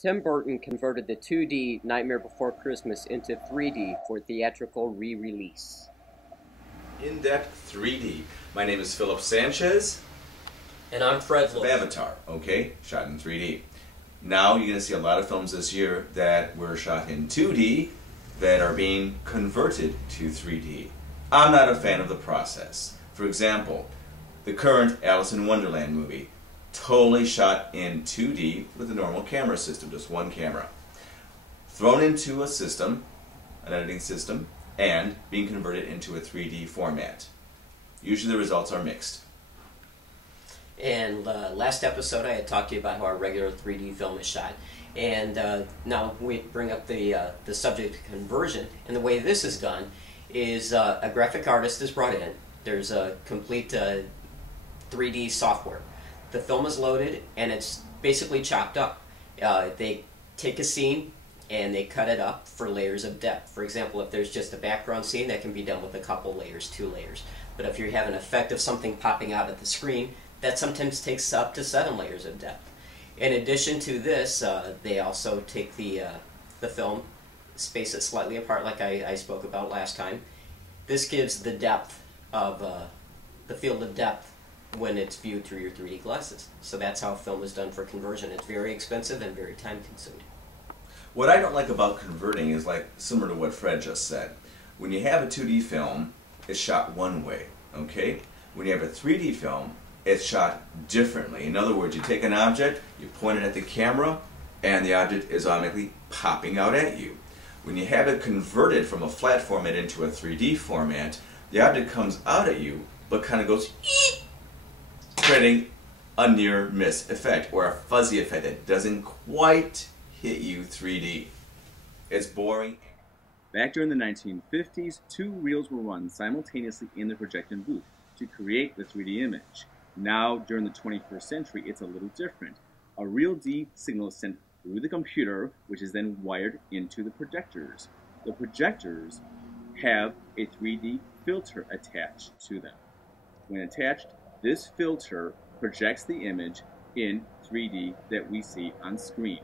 Tim Burton converted the 2D Nightmare Before Christmas into 3D for theatrical re-release. In-depth 3D. My name is Philip Sanchez. And I'm Fred Lewis. Avatar, okay, shot in 3D. Now you're going to see a lot of films this year that were shot in 2D that are being converted to 3D. I'm not a fan of the process. For example, the current Alice in Wonderland movie, totally shot in 2D with a normal camera system, just one camera. Thrown into a system, an editing system, and being converted into a 3D format. Usually the results are mixed. And last episode I had talked to you about how our regular 3D film is shot. And now we bring up the subject of conversion. And the way this is done is a graphic artist is brought in. There's a complete 3D software. The film is loaded and it's basically chopped up. They take a scene and they cut it up for layers of depth. For example, if there's just a background scene, that can be done with a couple layers, 2 layers. But if you have an effect of something popping out at the screen, that sometimes takes up to 7 layers of depth. In addition to this, they also take the film, space it slightly apart like I spoke about last time. This gives the depth of, the field of depth when it's viewed through your 3D glasses. So that's how film is done for conversion. It's very expensive and very time consuming. What I don't like about converting is like similar to what Fred just said. When you have a 2D film, it's shot one way, okay? When you have a 3D film, it's shot differently. In other words, you take an object, you point it at the camera, and the object is automatically popping out at you. When you have it converted from a flat format into a 3D format, the object comes out at you, but kind of goes eep, creating a near miss effect, or a fuzzy effect that doesn't quite hit you 3D. It's boring. Back during the 1950s, 2 reels were run simultaneously in the projection booth to create the 3D image. Now, during the 21st century, it's a little different. A reel D signal is sent through the computer, which is then wired into the projectors. The projectors have a 3D filter attached to them. When attached, this filter projects the image in 3D that we see on screen.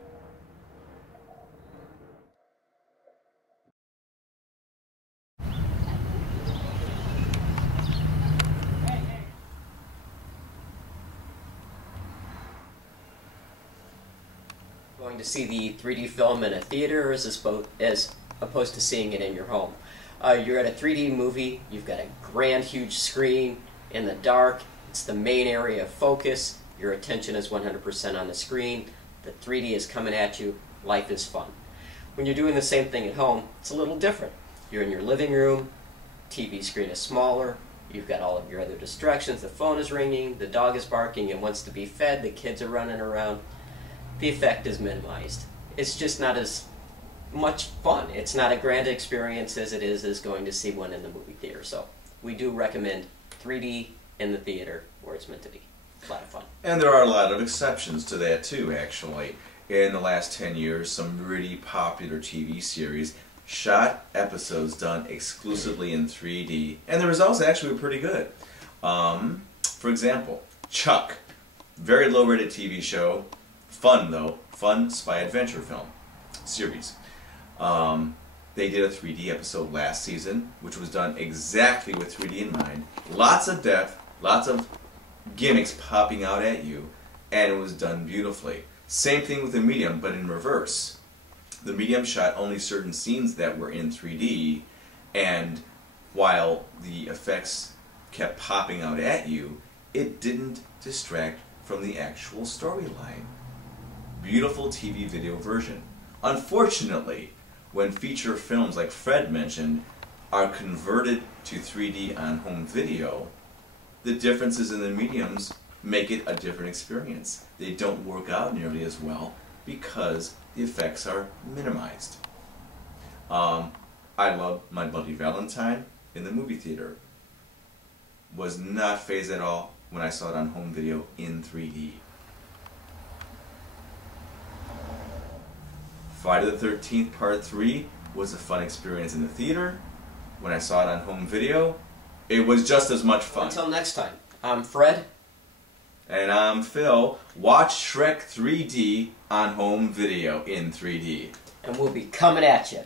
Going to see the 3D film in a theater as opposed to seeing it in your home. You're at a 3D movie, you've got a grand huge screen in the dark, it's the main area of focus, your attention is 100% on the screen, the 3D is coming at you, life is fun. When you're doing the same thing at home, it's a little different. You're in your living room, TV screen is smaller, you've got all of your other distractions, the phone is ringing, the dog is barking and wants to be fed, the kids are running around. The effect is minimized. It's just not as much fun. It's not a grand experience as it is as going to see one in the movie theater. So we do recommend 3D in the theater where it's meant to be. A lot of fun. And there are a lot of exceptions to that too, actually. In the last 10 years, some really popular TV series shot episodes done exclusively in 3D, and the results actually were pretty good. For example, Chuck, very low-rated TV show, fun though, fun spy adventure film series. They did a 3D episode last season, which was done exactly with 3D in mind. Lots of depth, lots of gimmicks popping out at you, and it was done beautifully. Same thing with the Medium, but in reverse. The Medium shot only certain scenes that were in 3D, and while the effects kept popping out at you, it didn't distract from the actual storyline. Beautiful TV video version. Unfortunately, when feature films like Fred mentioned are converted to 3D on home video, the differences in the mediums make it a different experience. They don't work out nearly as well because the effects are minimized. I love My Bloody Valentine in the movie theater. Was not fazed at all when I saw it on home video in 3D. Friday the 13th Part 3 was a fun experience in the theater. When I saw it on home video, it was just as much fun. Until next time, I'm Fred. And I'm Phil. Watch Shrek 3D on home video in 3D. And we'll be coming at you.